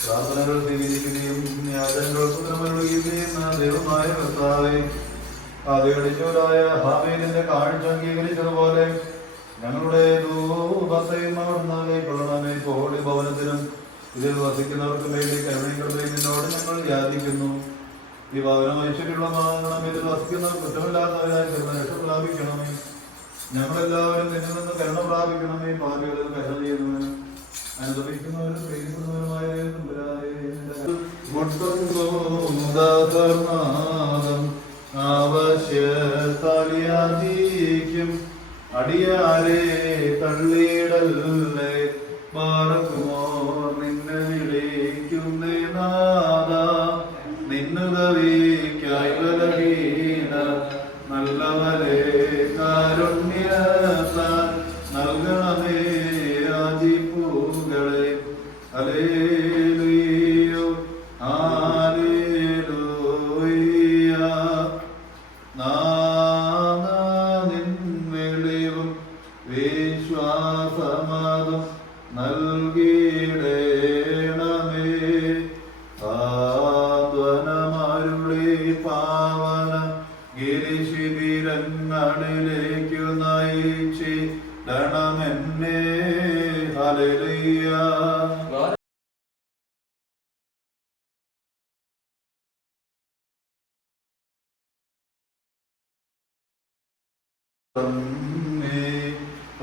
പ്രാർത്ഥനകൾ ചെയ്യുന്ന ഞങ്ങളുടെ കോടി ഇതിൽ വസിക്കുന്നവർക്ക് വേണ്ടി ഞങ്ങൾ യാചിക്കുന്നു ഈ ഞങ്ങളെല്ലാവരും നിന്നിൽ നിന്ന് കരുണ പ്രാപിക്കണമേ പാപികളിൽ കരുണ ചെയ്യുന്നവനും. ആവശ്യത്താലിയാതീക്കും അടിയാരെ തള്ളിയിടല്ലേ? പാറക്കുമോ നിന്നെ വിളിക്കുന്നേ നാദ. നിന്നുദവിക്കായി വിശ്വാസമതും നൽകിയിടേണമേ സാന്ത്വനമരുളി പാവന ഗിരിശിബിരങ്ങളിലേക്കു നയിച്ചിടണമെന്നെ ഹല്ലേലൂയ. തന്നെ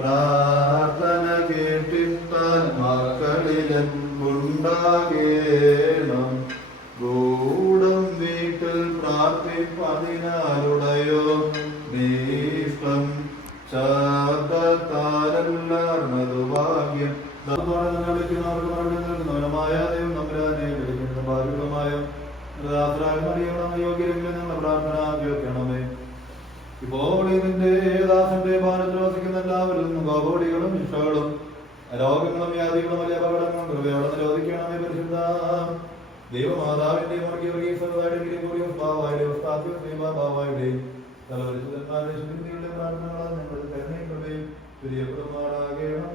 പ്രാർത്ഥന കേട്ടിത്താൻ മക്കളിലും ഉണ്ടാകേണം. ഗൂഢം വീട്ടിൽ പ്രാർത്ഥിപ്പതിനാലുടയോ നീഷ്ടം ശാന്തത്താരെല്ലാർമതു ഭാഗ്യം. കളിക്കുന്നവർക്ക് മറുപടി നൽകുന്നവനുമായ ദൈവം നമ്പരാനെ വിളിക്കുന്ന ഭാഗ്യമായ യോഗ്യരെങ്കിലും ഞങ്ങളുടെ പ്രാർത്ഥന കേൾക്കണമേ ഇപ്പോൾ ഇതിന്റെ എല്ലാവരും ഗോപടികളും ഇഷ്ടകളും രോഗങ്ങളും വ്യാധികളും വലിയ അപകടങ്ങളും കൃപയോടെ നിരോധിക്കണമേ പരിശുദ്ധ. ദൈവമാതാവിന്റെ തലപരിശുദ്ധന്മാരുടെ പ്രാർത്ഥനകളാൽ ഞങ്ങൾ തന്നെ കൃപയും പ്രിയപ്പെടുമാറാകണമേ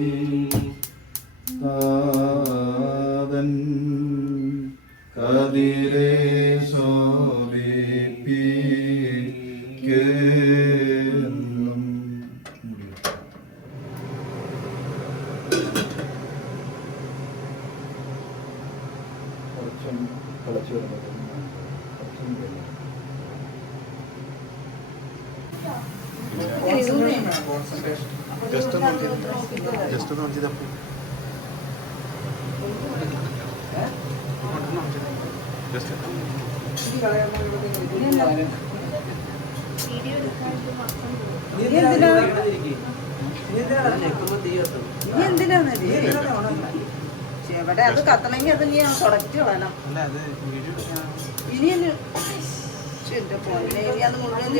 കതിരെ ശോഭിപ്പിക്കേന്നും. കുറച്ചും കളിച്ചു വരുന്നത് കുറച്ചും കഴിഞ്ഞു. ജസ്റ്റ് ഒന്ന് ജസ്റ്റ് ഒന്ന് നോക്കിയത് അപ്പോൾ ജസ്റ്റ് നീ എന്തിനാണ് എവിടെ അത് കത്തണമെങ്കിൽ അത് നീ തുടച്ചു വേണം അല്ല അത് വീഡിയോ എടുക്കാൻ ഇനി എന്റെ പൊന്നെ ഇനി അത് മുഴുവൻ